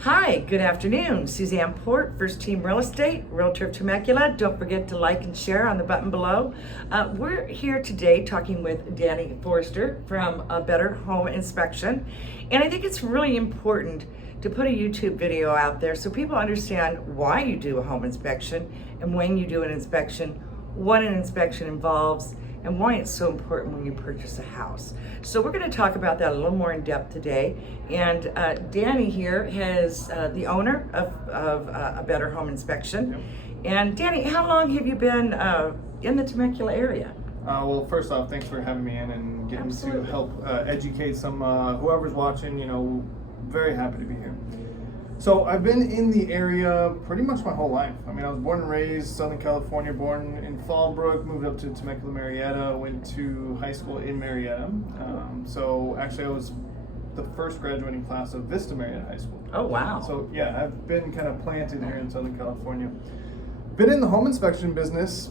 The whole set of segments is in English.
Hi, good afternoon. Suzanne Port, First Team Real Estate, Realtor of Temecula. Don't forget to like and share on the button below. We're here today talking with Danny Forrester from A Better Home Inspection. And I think it's really important to put a YouTube video out there so people understand why you do a home inspection and when you do an inspection, what an inspection involves, and why it's so important when you purchase a house. So we're going to talk about that a little more in depth today. And Danny here is the owner of A Better Home Inspection. Yep. And Danny, how long have you been in the Temecula area? Well, first off, thanks for having me in and getting Absolutely. to help educate some whoever's watching. Very happy to be here. So I've been in the area pretty much my whole life. I mean, I was born and raised Southern California, born in Fallbrook, moved up to Temecula, Marietta, went to high school in Marietta. So actually I was the first graduating class of Vista Marietta High School. Oh, wow. So yeah, I've been kind of planted here in Southern California. Been in the home inspection business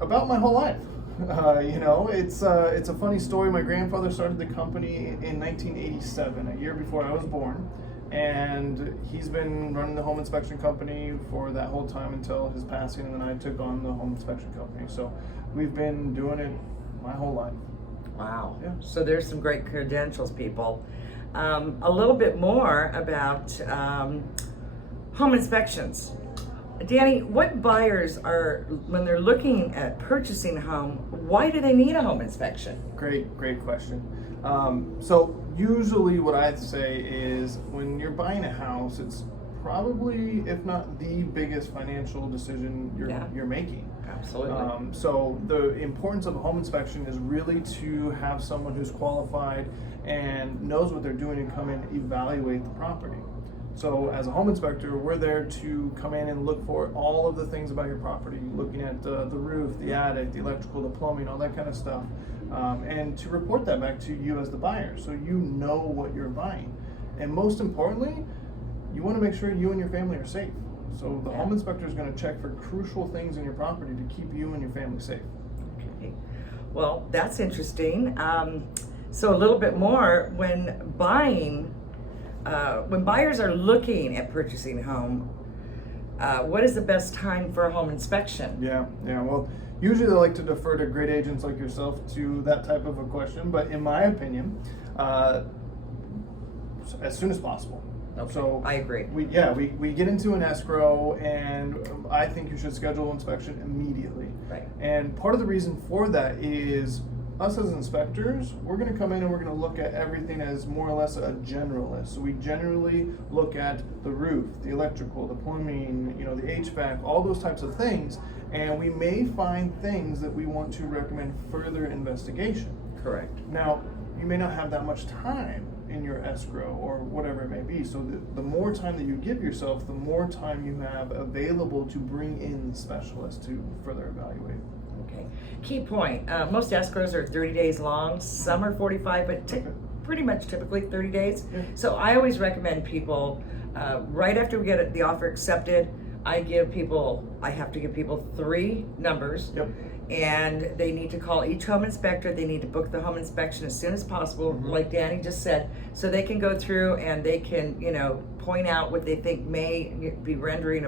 about my whole life. It's a funny story. My grandfather started the company in 1987, a year before I was born. And he's been running the home inspection company for that whole time until his passing, and then I took on the home inspection company. So we've been doing it my whole life. Wow. Yeah. So there's some great credentials, people. A little bit more about home inspections. Danny, what buyers are, when they're looking at purchasing a home, why do they need a home inspection? Great question. So usually what I'd say is when you're buying a house, it's probably, if not the biggest financial decision you're making. Absolutely. So the importance of a home inspection is really to have someone who's qualified and knows what they're doing and come in and evaluate the property. So as a home inspector, we're there to come in and look for all of the things about your property, looking at the roof, the attic, the electrical, the plumbing, all that kind of stuff, and to report that back to you as the buyer so you know what you're buying. And most importantly, you want to make sure you and your family are safe. So the home inspector is going to check for crucial things in your property to keep you and your family safe. Okay. Well, that's interesting. So a little bit more, when buyers are looking at purchasing a home, what is the best time for a home inspection? Yeah. Well, usually they like to defer to great agents like yourself to that type of a question, but in my opinion, as soon as possible. Okay, So I agree. We get into an escrow, and I think you should schedule inspection immediately. Right. And part of the reason for that is us as inspectors, we're going to come in and we're going to look at everything as more or less a generalist. So we generally look at the roof, the electrical, the plumbing, the HVAC, all those types of things, and we may find things that we want to recommend further investigation. Correct. Now, you may not have that much time in your escrow or whatever it may be. So the more time that you give yourself, the more time you have available to bring in the specialist to further evaluate. Okay. Key point. Most escrows are 30 days long. Some are 45, but pretty much typically 30 days. Yeah. So I always recommend people, right after we get the offer accepted, I have to give people 3 numbers. Yep. And they need to call each home inspector. They need to book the home inspection as soon as possible, like Danny just said, so they can go through and they can, point out what they think may be rendering,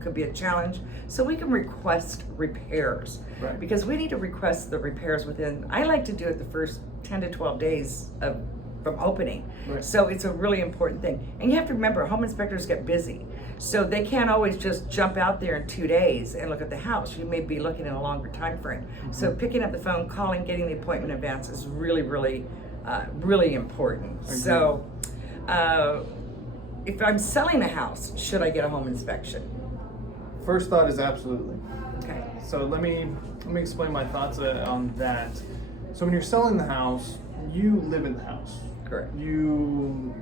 could be a challenge. So we can request repairs. Right. Because we need to request the repairs within, I like to do it the first 10 to 12 days from opening. Right. So it's a really important thing. And you have to remember, home inspectors get busy. So they can't always just jump out there in 2 days and look at the house. You may be looking at a longer time frame. Mm-hmm. So picking up the phone, calling, getting the appointment in advance is really, really, really important. Agreed. So if I'm selling a house, should I get a home inspection? First thought is absolutely. Okay. So let me explain my thoughts on that. So when you're selling the house, you live in the house. Correct. You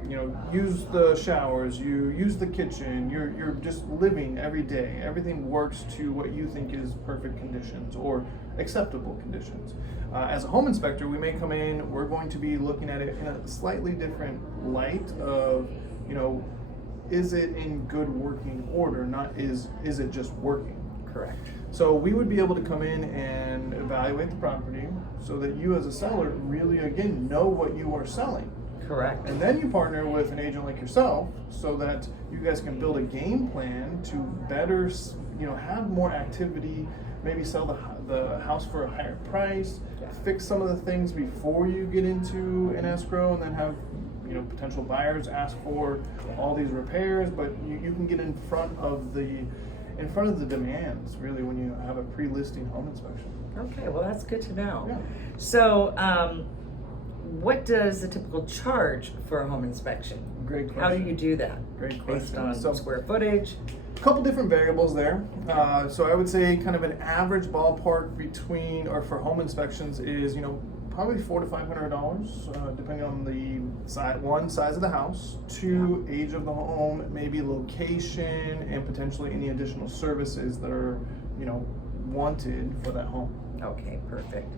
use the showers, you use the kitchen, you're just living every day. Everything works to what you think is perfect conditions or acceptable conditions. As a home inspector, we may come in, we're going to be looking at it in a slightly different light of, is it in good working order, not is it just working? Correct. So we would be able to come in and evaluate the property so that you as a seller really, again, know what you are selling. Correct. And then you partner with an agent like yourself so that you guys can build a game plan to better, have more activity, maybe sell the house for a higher price, fix some of the things before you get into an escrow, and then have potential buyers ask for all these repairs, but you can get in front of the demands really when you have a pre-listing home inspection. Okay, well that's good to know. Yeah. So, what does the typical charge for a home inspection? Great question. How do you do that? Great Based question. on So, square footage? a couple different variables there. So I would say kind of an average ballpark for home inspections is probably $400 to $500, depending on the size of the house, two, age of the home, maybe location, and potentially any additional services that are wanted for that home. Okay, perfect.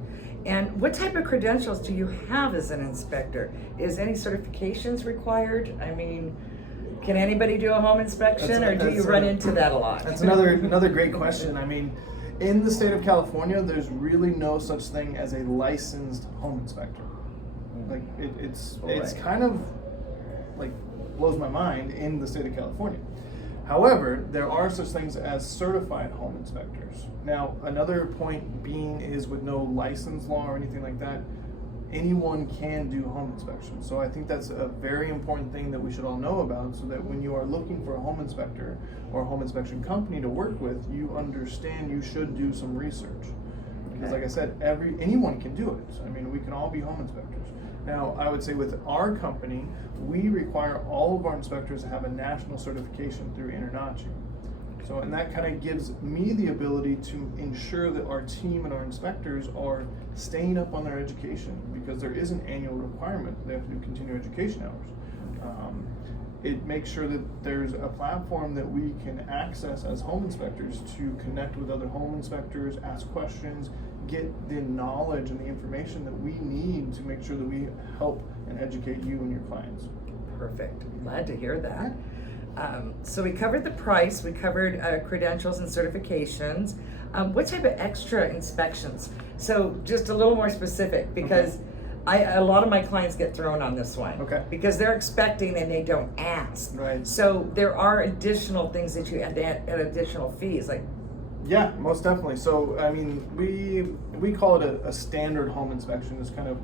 And what type of credentials do you have as an inspector? Is any certifications required? I mean, can anybody do a home inspection, or do you run into that a lot? That's another great question. I mean, in the state of California, there's really no such thing as a licensed home inspector. Like it's kind of like blows my mind in the state of California. However, there are such things as certified home inspectors. Now, another point being is with no license law or anything like that, anyone can do home inspections. So I think that's a very important thing that we should all know about, so that when you are looking for a home inspector or a home inspection company to work with, you understand you should do some research. Because like I said, anyone can do it. I mean, we can all be home inspectors. Now, I would say with our company, we require all of our inspectors to have a national certification through InterNACHI. So, and that kind of gives me the ability to ensure that our team and our inspectors are staying up on their education, because there is an annual requirement. They have to do continuing education hours. It makes sure that there's a platform that we can access as home inspectors to connect with other home inspectors, ask questions, get the knowledge and the information that we need to make sure that we help and educate you and your clients. Perfect. Glad to hear that. So we covered the price, we covered credentials and certifications. What type of extra inspections? So just a little more specific, because a lot of my clients get thrown on this one. Okay. Because they're expecting and they don't ask. Right. So there are additional things that you add, additional fees, like. Yeah, most definitely. So, I mean, we call it a standard home inspection. It's kind of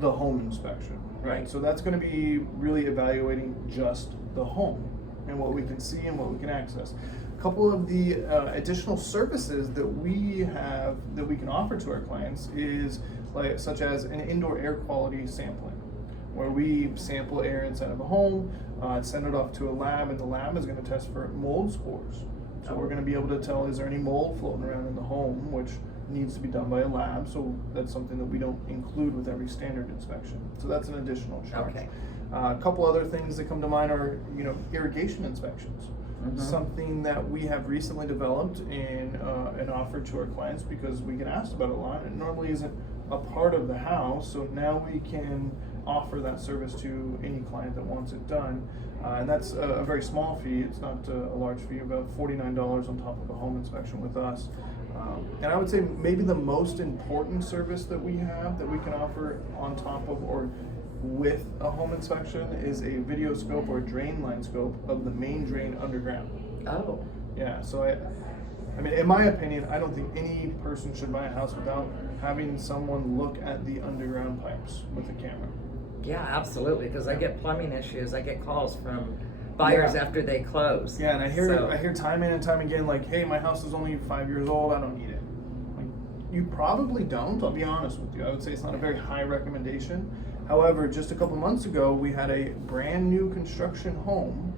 the home inspection, right? So that's going to be really evaluating just the home and what we can see and what we can access. A couple of the additional services that we have that we can offer to our clients is such as an indoor air quality sampling, where we sample air inside of a home, send it off to a lab, and the lab is going to test for mold spores. So we're going to be able to tell, is there any mold floating around in the home, which needs to be done by a lab. So that's something that we don't include with every standard inspection. So that's an additional charge. Okay. A couple other things that come to mind are, irrigation inspections. Something that we have recently developed and offered to our clients, because we get asked about it a lot. It normally isn't a part of the house, so now we can offer that service to any client that wants it done. And that's a very small fee. It's not a large fee, about $49 on top of a home inspection with us. And I would say maybe the most important service that we have that we can offer on top of or with a home inspection is a video scope or drain line scope of the main drain underground. Oh. Yeah, so I mean, in my opinion, I don't think any person should buy a house without having someone look at the underground pipes with a camera. Yeah, absolutely, because I get plumbing issues. I get calls from buyers after they close. Yeah, and I hear time in and time again, like, hey, my house is only 5 years old, I don't need it. Like, you probably don't, I'll be honest with you. I would say it's not a very high recommendation. However, just a couple months ago, we had a brand new construction home,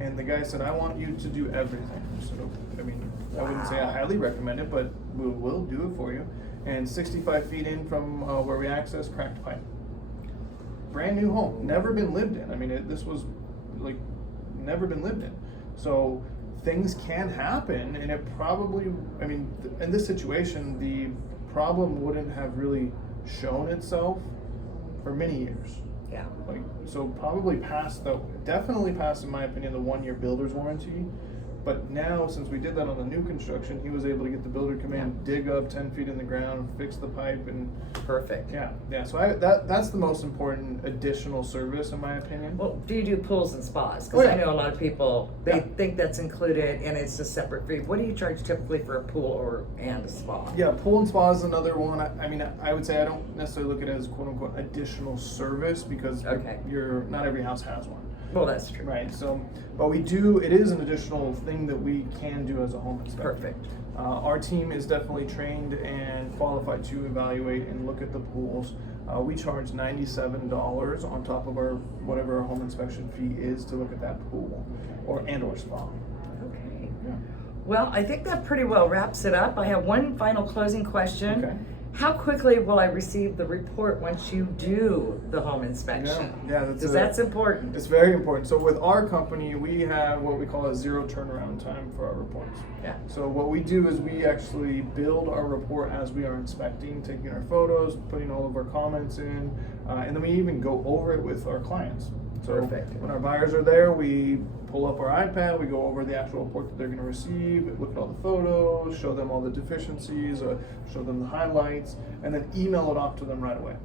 and the guy said, I want you to do everything. So, I mean, I wouldn't say I highly recommend it, but we will do it for you. And 65 feet in from where we access, cracked pipe. Brand new home, never been lived in. I mean, this was like never been lived in. So things can happen, and it probably, I mean, in this situation, the problem wouldn't have really shown itself for many years. Yeah. Like, so probably definitely past, in my opinion, the 1 year builder's warranty. But now, since we did that on the new construction, he was able to get the builder to come in, dig up 10 feet in the ground, fix the pipe, and Perfect. yeah. So that's the most important additional service, in my opinion. Well, do you do pools and spas? Because Oh, yeah. I know a lot of people, they Yeah. think that's included and it's a separate fee. What do you charge typically for a pool and a spa? Yeah, pool and spa is another one. I mean, I would say I don't necessarily look at it as quote unquote additional service because Okay. you're not every house has one. Well, that's true. Right, so, but we do, it is an additional thing that we can do as a home inspector. Perfect. Our team is definitely trained and qualified to evaluate and look at the pools. We charge $97 on top of our, whatever our home inspection fee is to look at that pool or spa. Okay. Yeah. Well, I think that pretty well wraps it up. I have one final closing question. Okay. How quickly will I receive the report once you do the home inspection? Yeah, Because that's important. It's very important. So with our company, we have what we call a zero turnaround time for our reports. Yeah. So what we do is we actually build our report as we are inspecting, taking our photos, putting all of our comments in, and then we even go over it with our clients. So Perfect. when our buyers are there, we pull up our iPad, we go over the actual report that they're going to receive, look at all the photos, show them all the deficiencies, show them the highlights, and then email it off to them right away.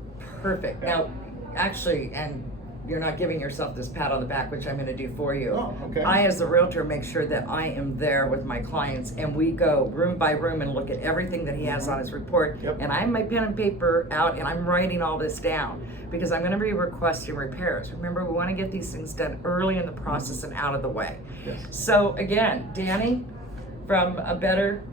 Perfect. Yeah. Now, actually, and you're not giving yourself this pat on the back, which I'm going to do for you. Oh, okay. I, as a realtor, make sure that I am there with my clients and we go room by room and look at everything that he has on his report. Yep. And I have my pen and paper out and I'm writing all this down because I'm going to be requesting repairs. Remember, we want to get these things done early in the process and out of the way. Yes. So again, Danny, from a Better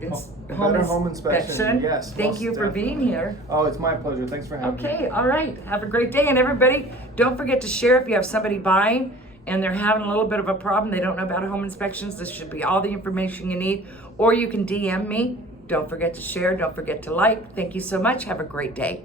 Home Inspection. Yes. Thank most you for being definitely. here. Oh, it's my pleasure. Thanks for having me. Okay, all right. Have a great day. And everybody, don't forget to share if you have somebody buying and they're having a little bit of a problem. They don't know about home inspections. This should be all the information you need. Or you can DM me. Don't forget to share. Don't forget to like. Thank you so much. Have a great day.